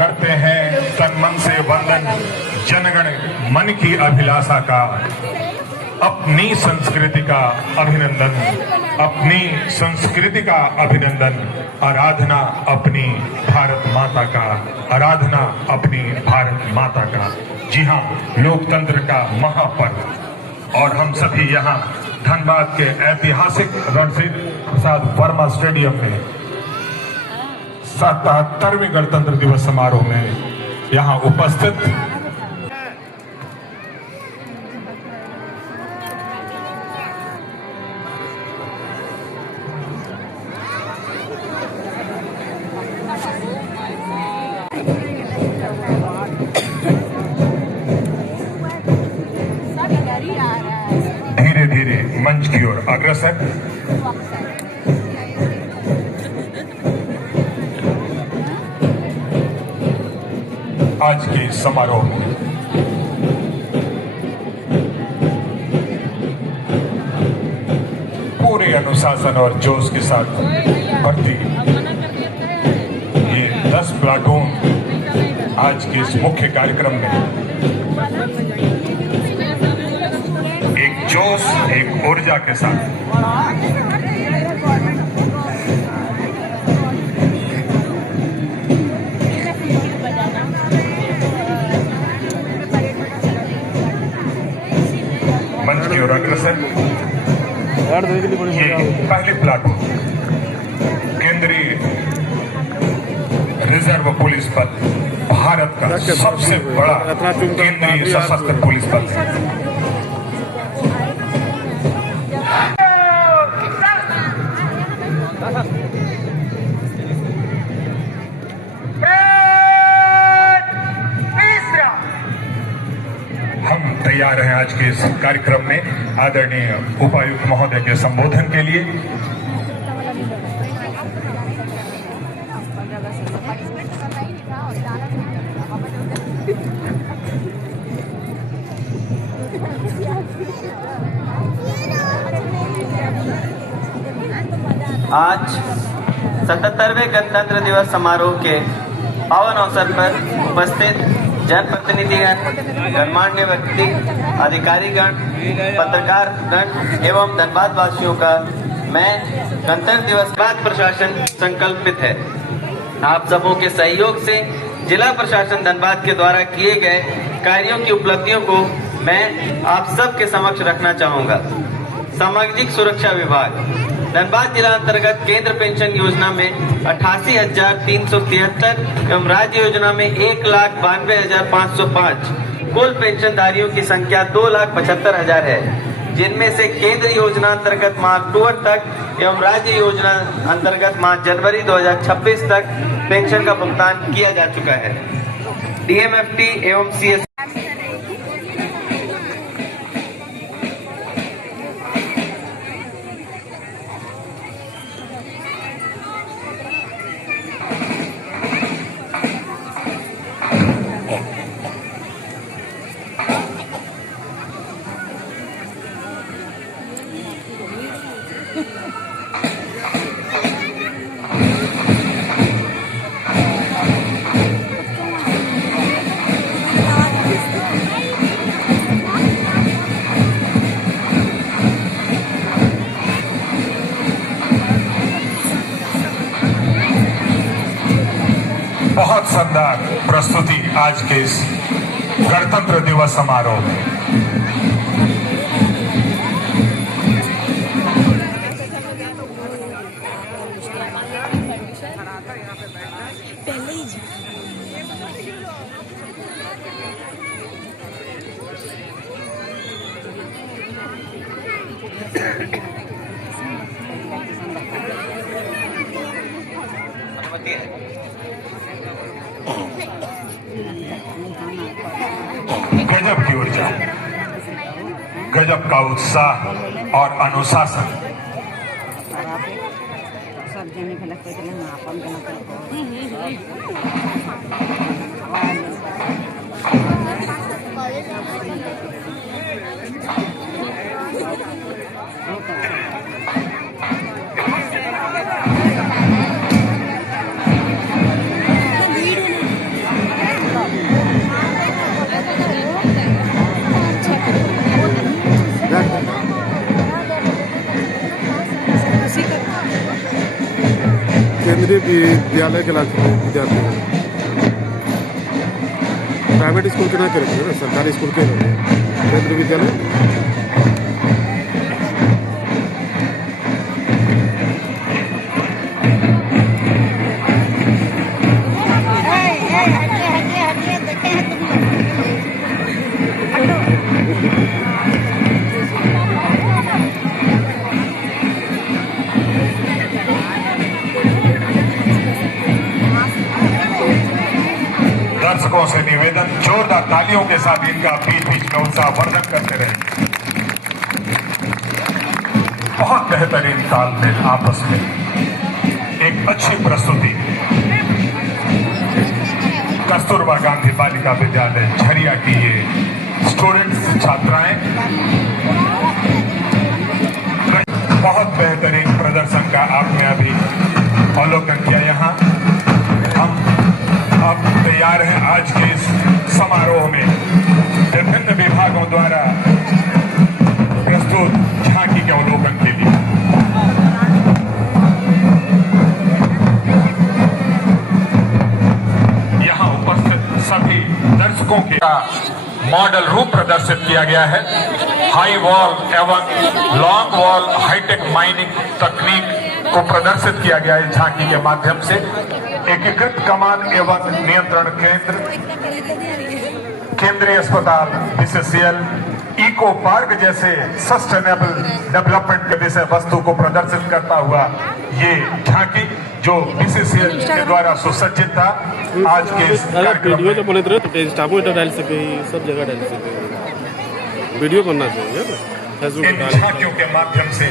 करते हैं तन मन से वंदन जनगण मन की अभिलाषा का, अपनी संस्कृति का अभिनंदन, अपनी संस्कृति का अभिनंदन, आराधना अपनी भारत माता का, आराधना अपनी भारत माता का। जी हाँ, लोकतंत्र का महापर्व और हम सभी यहाँ धनबाद के ऐतिहासिक रणजीत प्रसाद वर्मा स्टेडियम में 77वें गणतंत्र दिवस समारोह में यहाँ उपस्थित धीरे धीरे मंच की ओर अग्रसर। आज के समारोह में पूरे अनुशासन और जोश के साथ भर्ती ये 10 प्लाटून आज के इस मुख्य कार्यक्रम में एक जोश, एक ऊर्जा के साथ मंच की ओर अग्रसर। ये पहले प्लाटून केंद्रीय रिजर्व पुलिस बल, भारत का सबसे बड़ा केंद्रीय सशस्त्र पुलिस बल है। हम तैयार हैं आज के इस कार्यक्रम में आदरणीय उपायुक्त महोदय के संबोधन के लिए। आज 77वें गणतंत्र दिवस समारोह के पावन अवसर पर उपस्थित जनप्रतिनिधिगण, गणमान्य व्यक्ति, अधिकारीगण, पत्रकारगण एवं धनबाद वासियों का मैं गणतंत्र दिवस बाद प्रशासन संकल्पित है। आप सबों के सहयोग से जिला प्रशासन धनबाद के द्वारा किए गए कार्यों की उपलब्धियों को मैं आप सबके समक्ष रखना चाहूँगा। सामाजिक सुरक्षा विभाग धनबाद जिला अंतर्गत केंद्र पेंशन योजना में 88,373 एवं राज्य योजना में 1,92,505 कुल पेंशनधारियों की संख्या 2,75,000 है, जिनमें से केंद्र योजना अंतर्गत माह अक्टूबर तक एवं राज्य योजना अंतर्गत माह जनवरी 2026 तक पेंशन का भुगतान किया जा चुका है। डीएमएफटी एवं सीएस बहुत शानदार प्रस्तुति आज के इस गणतंत्र दिवस समारोह में। गजब की ऊर्जा, गजब का उत्साह और अनुशासन। केंद्रीय विद्यालय के विद्यार्थी हैं। प्राइवेट स्कूल के ना करेंगे ना, सरकारी स्कूल के केंद्रीय विद्यालय। दर्शकों से निवेदन, जोरदार तालियों के साथ इनका बीच बीच में उत्साहवर्धन करते रहे। बहुत बेहतरीन तालमेल आपस में, एक अच्छी प्रस्तुति। कस्तूरबा गांधी बालिका विद्यालय झरिया की ये स्टूडेंट्स, छात्राएं बहुत बेहतरीन प्रदर्शन का आपने अभी अवलोकन किया। यहाँ हम अब तैयार हैं आज के इस समारोह में विभिन्न विभागों द्वारा प्रस्तुत झांकी के अवलोकन के लिए। यहाँ उपस्थित सभी दर्शकों के मॉडल रूप प्रदर्शित किया गया है। हाई वॉल एवं लॉन्ग वॉल हाईटेक माइनिंग तकनीक को प्रदर्शित किया गया है झांकी के माध्यम से। एकीकृत कमान एवं नियंत्रण केंद्र, केंद्रीय अस्पताल, बीसीसीएल, इको पार्क जैसे सस्टेनेबल डेवलपमेंट के विषय वस्तु को प्रदर्शित करता हुआ ये झांकी जो बीसीसीएल के द्वारा सुसज्जित था आज के इस कार्यक्रम में। तो बोले तो इंस्टाग्राम पे डाल सके, सब जगह डाल सके, वीडियो बनना चाहिए ना। इन झांकियों के माध्यम से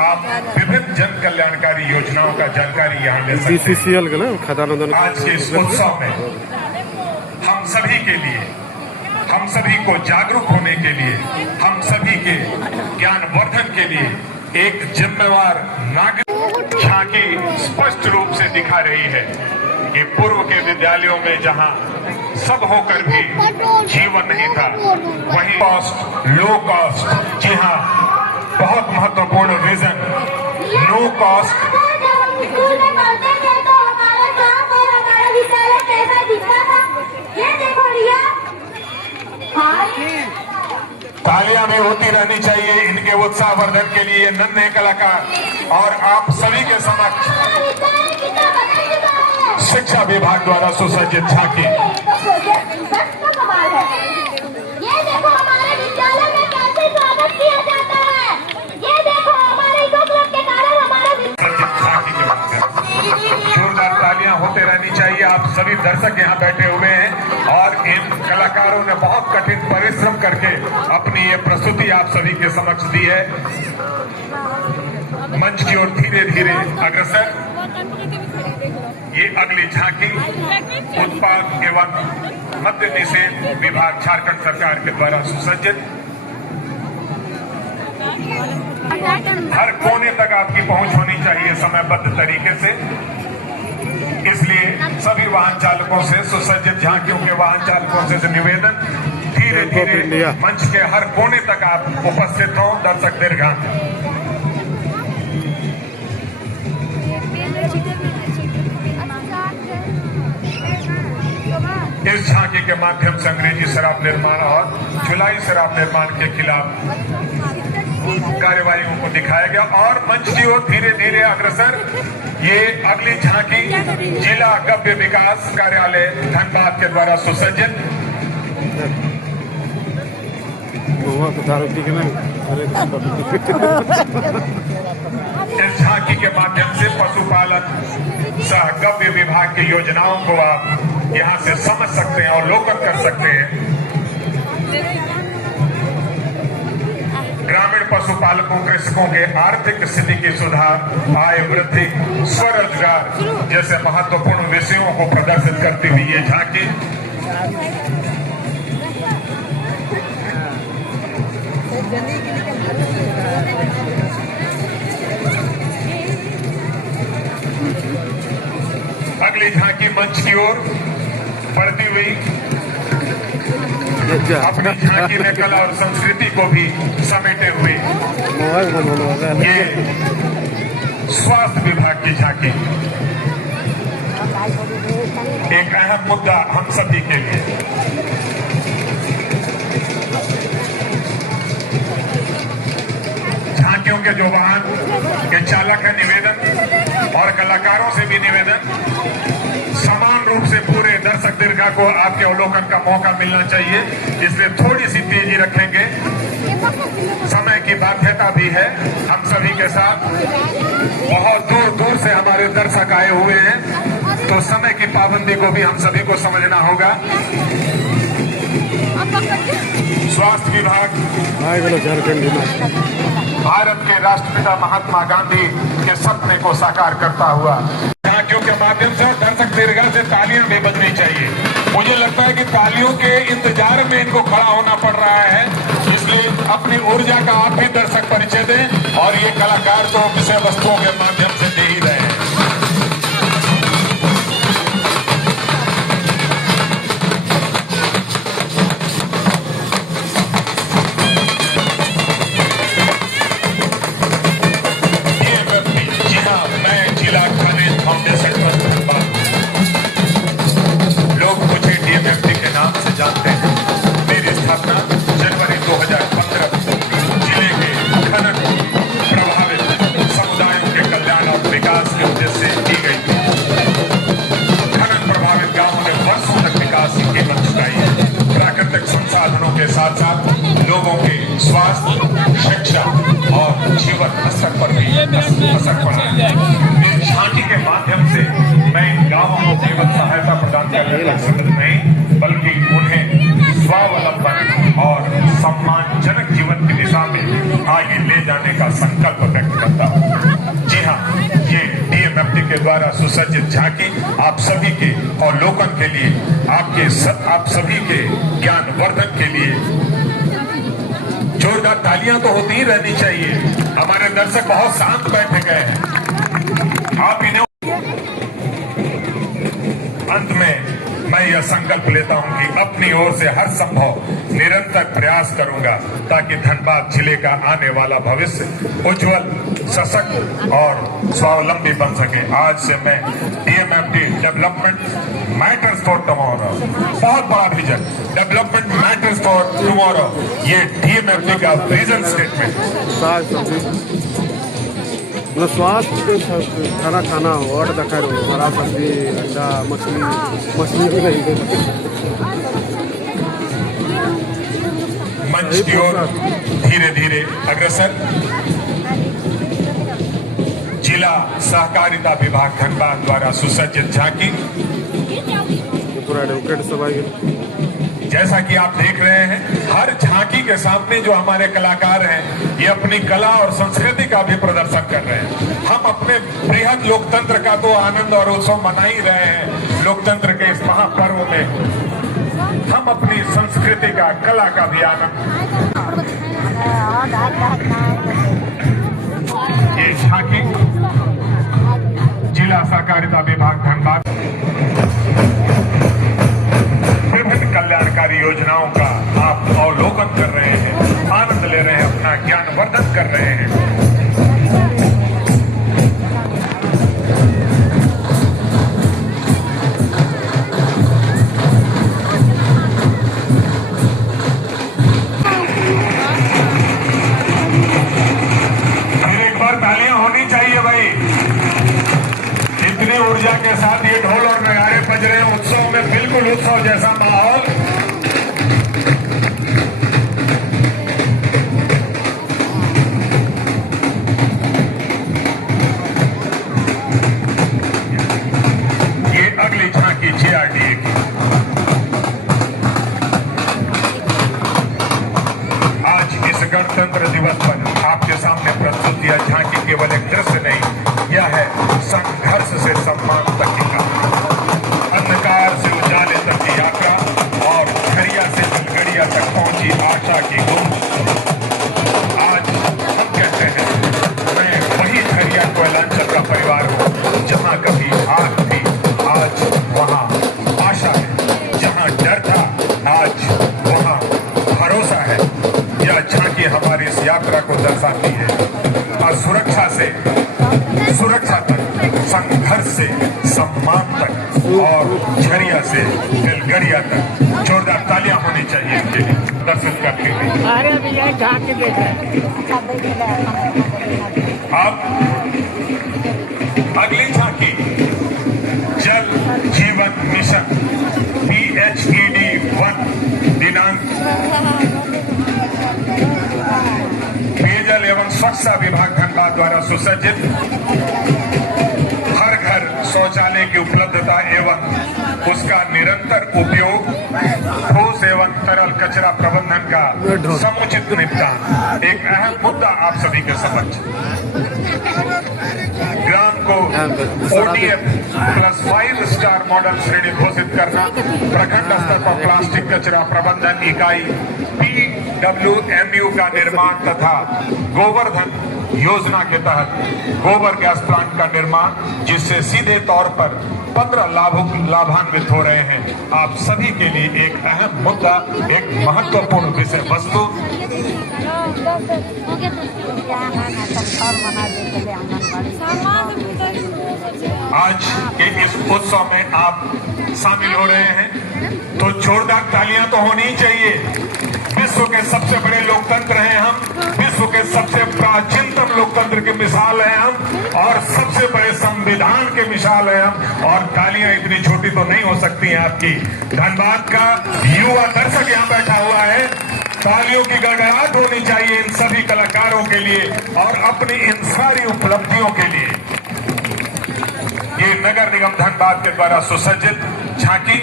आप विभिन्न जन कल्याणकारी योजनाओं का जानकारी यहाँ ले सकते हैं। बीसीसीएल का ना खदान आज के इस उत्सव में हम सभी के लिए, हम सभी को जागरूक होने के लिए, हम सभी के ज्ञानवर्धन के लिए एक जिम्मेवार नागरिक झांकी स्पष्ट रूप से दिखा रही है कि पूर्व के विद्यालयों में जहां सब होकर भी जीवन नहीं था, वहीं कॉस्ट, लो कॉस्ट, जी हाँ, बहुत महत्वपूर्ण विजन, नो कॉस्ट। तालियां भी होती रहनी चाहिए इनके उत्साहवर्धन के लिए। नन्हे कलाकार और आप सभी के समक्ष शिक्षा विभाग द्वारा सुसज्जित झांकी। ये देखो हमारे विद्यालय में कैसे स्वागत किया जाता है। ये देखो हमारे क्लब के कारण हमारे झांकी के माध्यम जोरदार तालियां होते रहनी चाहिए। आप सभी दर्शक यहाँ बैठे हुए हैं और इन कलाकारों ने बहुत कठिन परिश्रम करके अपनी ये प्रस्तुति आप सभी के समक्ष दी है। मंच की ओर धीरे धीरे अग्रसर। ये अगली झांकी उत्पाद एवं मद्य निषेध विभाग झारखंड सरकार के द्वारा सुसज्जित। हर कोने तक आपकी पहुंच होनी चाहिए समयबद्ध तरीके से, इसलिए सभी वाहन चालकों से, सुसज्जित झांकियों के वाहन चालकों से निवेदन, धीरे धीरे मंच के हर कोने तक आप उपस्थित हों। दर्शक दीर्घांत इस झांकी के माध्यम से अंग्रेजी शराब निर्माण और जुलाई शराब निर्माण के खिलाफ कार्यवाहियों को दिखाया गया। और मंच की ओर धीरे धीरे अग्रसर। ये अगली झांकी जिला गव्य विकास कार्यालय धनबाद के द्वारा सुसज्जित। इस झांकी के माध्यम से पशुपालन सह गव्य विभाग की योजनाओं को आप यहाँ से समझ सकते हैं और अवलोकन कर सकते हैं। ग्रामीण पशुपालकों, कृषकों के आर्थिक स्थिति की सुधार, आय वृद्धि, स्वरोजगार जैसे महत्वपूर्ण विषयों को प्रदर्शित करती हुई ये झांकी अगली झांकी मंच की ओर बढ़ती हुई अपनी झांकी में कला और संस्कृति को भी समेटे हुए ये स्वास्थ्य विभाग की झांकी एक अहम मुद्दा हम सभी के लिए। झांकियों के जो वाहन के चालक है, निवेदन और कलाकारों से भी निवेदन, समान रूप से पूरे दर्शक दीर्घा को आपके अवलोकन का मौका मिलना चाहिए, इसलिए थोड़ी सी तेजी रखेंगे। समय की बाध्यता भी है हम सभी के साथ, बहुत दूर दूर से हमारे दर्शक आए हुए हैं, तो समय की पाबंदी को भी हम सभी को समझना होगा। स्वास्थ्य विभाग भारत के राष्ट्रपिता महात्मा गांधी के सपने को साकार करता हुआ झांकियों के माध्यम से और दर्शक दीर्घा से तालियां भी बजनी चाहिए। मुझे लगता है कि तालियों के इंतजार में इनको खड़ा होना पड़ रहा है, इसलिए अपनी ऊर्जा का आप भी दर्शक परिचय दें और ये कलाकार तो विषय वस्तुओं के माध्यम से दे ही रहे हैं। साथ साथ लोगों के स्वास्थ्य, शिक्षा और जीवन स्तर पर भी असर पड़ा है। इस झांकी के माध्यम से मैं इन गांवों को केवल सहायता प्रदान करने का मकसद नहीं, बल्कि उन्हें स्वावलंबन और सम्मानजनक जीवन की दिशा में आगे ले जाने का संकल्प व्यक्त करता हूँ। जी हाँ, ये डीएमएफटी के द्वारा सुसज्जित झांकी आप सभी के अवलोकन के लिए, आप सभी के ज्ञानवर्धन के लिए जोरदार तालियां तो होती ही रहनी चाहिए। हमारे दर्शक बहुत शांत बैठे गए हैं, आप इन्हें। अंत में मैं यह संकल्प लेता हूं कि अपनी ओर से हर संभव निरंतर प्रयास करूंगा ताकि धनबाद जिले का आने वाला भविष्य उज्जवल, सशक्त और स्वावलंबी बन सके। आज से मैं DMFT development matters for tomorrow, बहुत बड़ा vision, development matters for tomorrow, ये डीएमएफटी का विजन स्टेटमेंट। मतलब स्वास्थ्य खाना खाना हो और दखा रहो, हरा सब्जी, अंडा, मछली भी नहीं। मंच की ओर धीरे धीरे अग्रसर। जिला सहकारिता विभाग धनबाद द्वारा सुसज्जित झांकी, पूरा एडवोकेट सभा। जैसा कि आप देख रहे हैं, हर झांकी के सामने जो हमारे कलाकार हैं, ये अपनी कला और संस्कृति का भी प्रदर्शन कर रहे हैं। हम अपने बृहद लोकतंत्र का तो आनंद और उत्सव मना ही रहे हैं। लोकतंत्र के इस महापर्व में हम अपनी संस्कृति का, कला का भी आनंद। ये झांकी जिला सहकारिता विभाग धनबाद विभिन्न कल्याणकारी योजनाओं का आप अवलोकन कर रहे हैं, आनंद ले रहे हैं, अपना ज्ञानवर्धन कर रहे हैं। फिर एक बार तालियां होनी चाहिए भाई। इतनी ऊर्जा के साथ ये ढोल और नगाड़े बज रहे हैं उत्सव में, बिल्कुल उत्सव जैसा माहौल। ये अगली झांकी जेआरडीए की। आज इस गणतंत्र दिवस पर आपके सामने प्रस्तुत यह झांकी केवल एक दृश्य नहीं, यह है संघर्ष से सम्मान तक की कहानी, अंधकार से उजाले तक की यात्रा और घड़िया से गलगड़िया तक पहुंची आशा की गूंज। आज हम कहते हैं, मैं वही घड़िया कोयलांचल का परिवार हूं, जहां कभी आग थी, आज वहां आशा है, जहां डर था, आज वहां भरोसा है। यह झांकी हमारी इस यात्रा को दर्शाती है। असुरक्षा से सुरक्षा तक, संघर्ष से सम्मान तक और झरिया से बेलगड़िया तक जोरदार तालियां होनी चाहिए इनके लिए दर्शन करके लिए। अरे अभी यही झांक के देख रहे अब अगली झांकी जल जीवन मिशन PHED 1 दिनांक पेयजल एवं स्वच्छता विभाग धनबाद द्वारा सुसज्जित हर घर शौचालय की उपलब्धता एवं उसका निरंतर उपयोग, ठोस एवं तरल कचरा प्रबंधन का समुचित निपटान एक अहम मुद्दा आप सभी के समक्ष। ग्राम को ODF +5 स्टार मॉडल श्रेणी घोषित करना, प्रखंड स्तर पर प्लास्टिक कचरा प्रबंधन इकाई PWMU का निर्माण तथा गोवर्धन योजना के तहत गोबर गैस प्लांट का निर्माण, जिससे सीधे तौर पर 15 लाभान्वित हो रहे हैं। आप सभी के लिए एक अहम मुद्दा, एक महत्वपूर्ण विषय वस्तु। आज के इस उत्सव में आप शामिल हो रहे हैं तो जोरदार तालियां तो होनी ही चाहिए। विश्व के सबसे बड़े लोकतंत्र हैं हम, विश्व के सबसे प्राचीनतम लोकतंत्र की मिसाल है हम, और सबसे बड़े संविधान के मिसाल है हम, और तालियां इतनी छोटी तो नहीं हो सकती हैं आपकी। धनबाद का युवा दर्शक यहाँ बैठा हुआ है, तालियों की गड़गड़ाहट होनी चाहिए इन सभी कलाकारों के लिए और अपनी इन सारी उपलब्धियों के लिए। ये नगर निगम धनबाद के द्वारा सुसज्जित झांकी,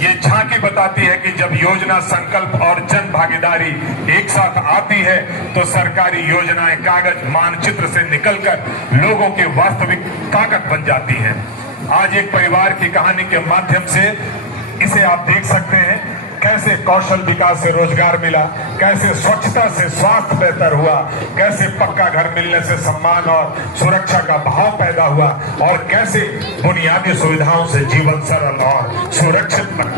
ये झांकी बताती है कि जब योजना, संकल्प और जन भागीदारी एक साथ आती है तो सरकारी योजनाएं कागज मानचित्र से निकलकर लोगों की वास्तविक ताकत बन जाती हैं। आज एक परिवार की कहानी के माध्यम से इसे आप देख सकते हैं, कैसे कौशल विकास से रोजगार मिला, कैसे स्वच्छता से स्वास्थ्य बेहतर हुआ, कैसे पक्का घर मिलने से सम्मान और सुरक्षा का भाव पैदा हुआ, और कैसे बुनियादी सुविधाओं से जीवन सरल और सुरक्षित बना।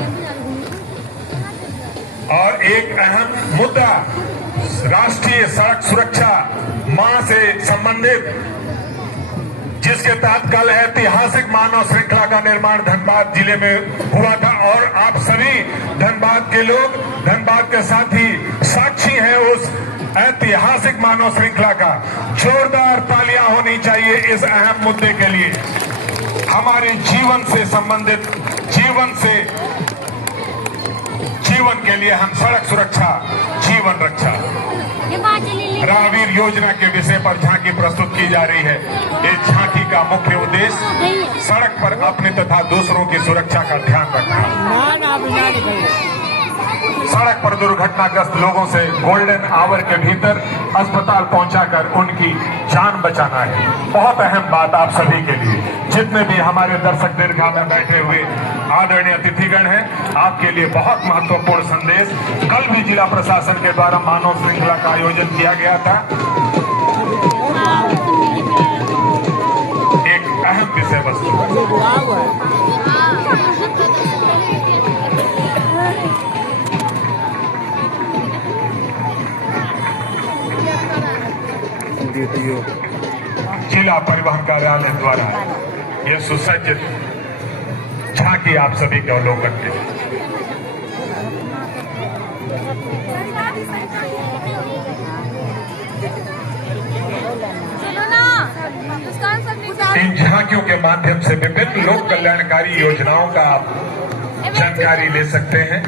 और एक अहम मुद्दा, राष्ट्रीय सड़क सुरक्षा माह से संबंधित, जिसके तहत कल ऐतिहासिक मानव श्रृंखला का निर्माण धनबाद जिले में हुआ था, और आप सभी धनबाद के लोग, धनबाद के साथी साक्षी हैं उस ऐतिहासिक मानव श्रृंखला का। जोरदार तालियां होनी चाहिए इस अहम मुद्दे के लिए। हमारे जीवन से संबंधित, जीवन के लिए हम सड़क सुरक्षा, जीवन रक्षा, राहवीर योजना के विषय पर झांकी प्रस्तुत की जा रही है। इस झांकी का मुख्य उद्देश्य सड़क पर अपने तथा दूसरों की सुरक्षा का ध्यान रखना। सड़क पर दुर्घटनाग्रस्त लोगों से गोल्डन आवर के भीतर अस्पताल पहुंचाकर उनकी जान बचाना है। बहुत अहम बात आप सभी के लिए, जितने भी हमारे दर्शक दीर्घा में बैठे हुए आदरणीय अतिथिगण हैं, आपके लिए बहुत महत्वपूर्ण संदेश। कल भी जिला प्रशासन के द्वारा मानव श्रृंखला का आयोजन किया गया था। एक अहम विषय वस्तु, जिला परिवहन कार्यालय द्वारा यह सुसज्जित झांकी आप सभी के अवलोकन के लिए। इन झांकियों के माध्यम से विभिन्न लोक कल्याणकारी योजनाओं का आप जानकारी ले सकते हैं,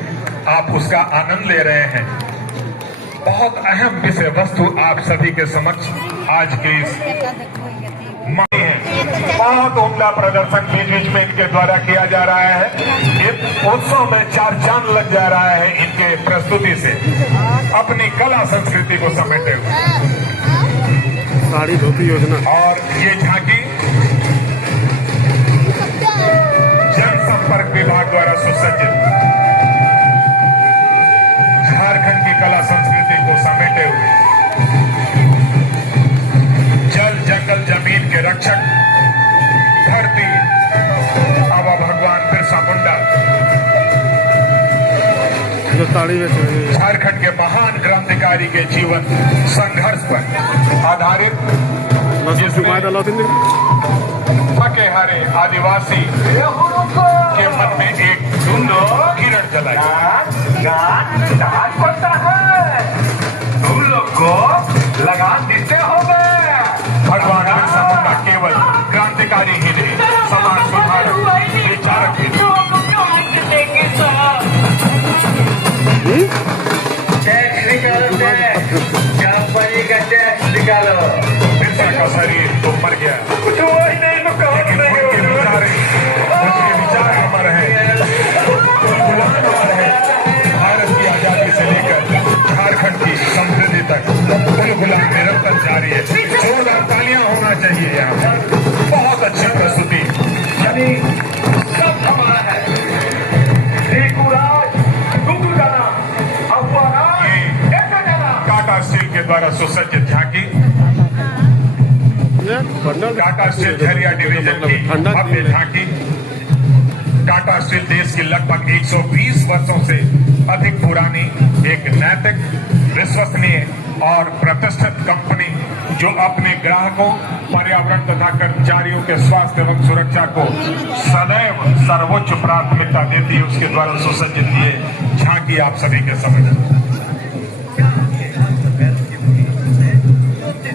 आप उसका आनंद ले रहे हैं। बहुत अहम विषय वस्तु आप सभी के समक्ष आज के इस बहुत उम्दा प्रदर्शन बीच बीच में इनके द्वारा किया जा रहा है। इस उत्सव में चार चांद लग जा रहा है इनके प्रस्तुति से, अपनी कला संस्कृति को समेटे हुए। साड़ी धोती योजना और ये झांकी जनसंपर्क विभाग द्वारा सुसज्जित झारखंड की कला संस्कृति को समेटे हुए, जल जंगल जमीन के रक्षक, धरती बाबा भगवान बिरसा मुंडा, जो ताड़ी बेच रही है, झारखंड के महान क्रांतिकारी के जीवन संघर्ष पर आधारित, जिसमें थके हारे आदिवासी आपके मन में एक किरण जलाई। लगान पड़ता है, तुम लोग को लगान देते होंगे। भगवान बिरसा मुंडा केवल क्रांतिकारी ही नहीं, समाज सुधारक, विचारक भी थे। टैक्स निकालो, टैक्स, कंपनी का टैक्स निकालो। बिरसा का शरीर तो मर गया, कुछ हुआ ही नहीं, तो कहो लेकिन उनके विचार अमर हैं, गुलाम अमर हैं। भारत की आजादी से लेकर झारखंड की समृद्धि तक गुलाम निरंतर जारी है। जोरदार तालियां होना चाहिए यहाँ पर। बहुत अच्छी प्रस्तुति। यानी सब हमारा है। राज, दुग्ध जाना, अफवाह राज, ऐसे जाना। टाटा स्टील के द्वारा सुसज्जित झांकी, ये bundle Tata steel Jharia division की भव्य झांकी। टाटा स्टील देश की लगभग 120 वर्षों से अधिक पुरानी एक नैतिक, विश्वसनीय और प्रतिष्ठित कंपनी जो अपने ग्राहकों, पर्यावरण तथा कर्मचारियों के स्वास्थ्य एवं सुरक्षा को सदैव सर्वोच्च प्राथमिकता देती है, उसके द्वारा सुसज्जित ये झांकी आप सभी के समझ।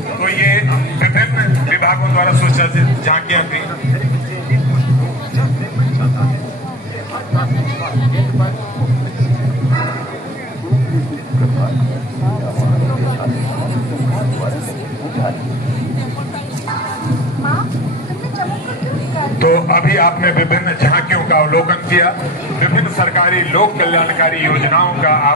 तो ये विभिन्न विभागों द्वारा सुसज्जित झांकियां थी। तो अभी आपने विभिन्न झांकियों का अवलोकन किया, विभिन्न सरकारी लोक कल्याणकारी योजनाओं का